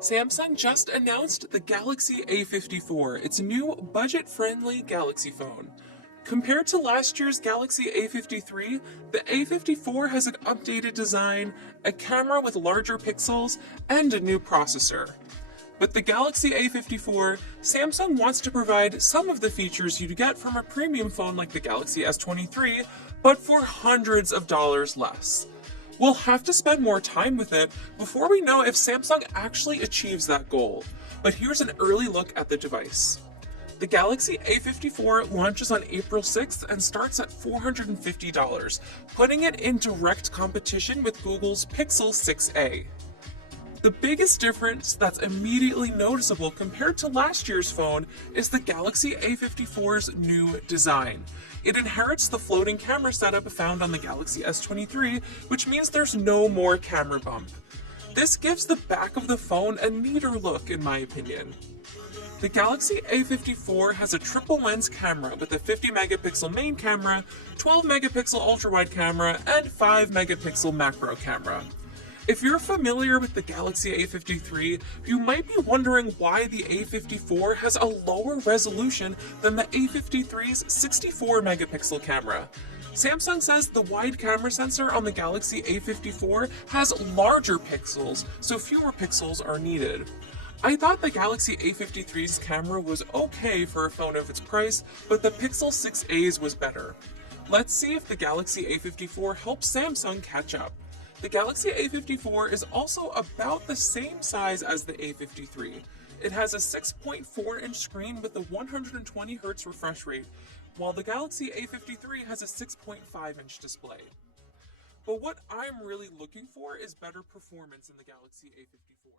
Samsung just announced the Galaxy A54, its new budget-friendly Galaxy phone. Compared to last year's Galaxy A53, the A54 has an updated design, a camera with larger pixels, and a new processor. With the Galaxy A54, Samsung wants to provide some of the features you'd get from a premium phone like the Galaxy S23, but for hundreds of dollars less. We'll have to spend more time with it before we know if Samsung actually achieves that goal, but here's an early look at the device. The Galaxy A54 launches on April 6th and starts at $450, putting it in direct competition with Google's Pixel 6a. The biggest difference that's immediately noticeable compared to last year's phone is the Galaxy A54's new design. It inherits the floating camera setup found on the Galaxy S23, which means there's no more camera bump. This gives the back of the phone a neater look, in my opinion. The Galaxy A54 has a triple lens camera with a 50 megapixel main camera, 12 megapixel ultra-wide camera, and 5 megapixel macro camera. If you're familiar with the Galaxy A53, you might be wondering why the A54 has a lower resolution than the A53's 64 megapixel camera. Samsung says the wide camera sensor on the Galaxy A54 has larger pixels, so fewer pixels are needed. I thought the Galaxy A53's camera was okay for a phone of its price, but the Pixel 6a's was better. Let's see if the Galaxy A54 helps Samsung catch up. The Galaxy A54 is also about the same size as the A53. It has a 6.4-inch screen with a 120Hz refresh rate, while the Galaxy A53 has a 6.5-inch display. But what I'm really looking for is better performance in the Galaxy A54.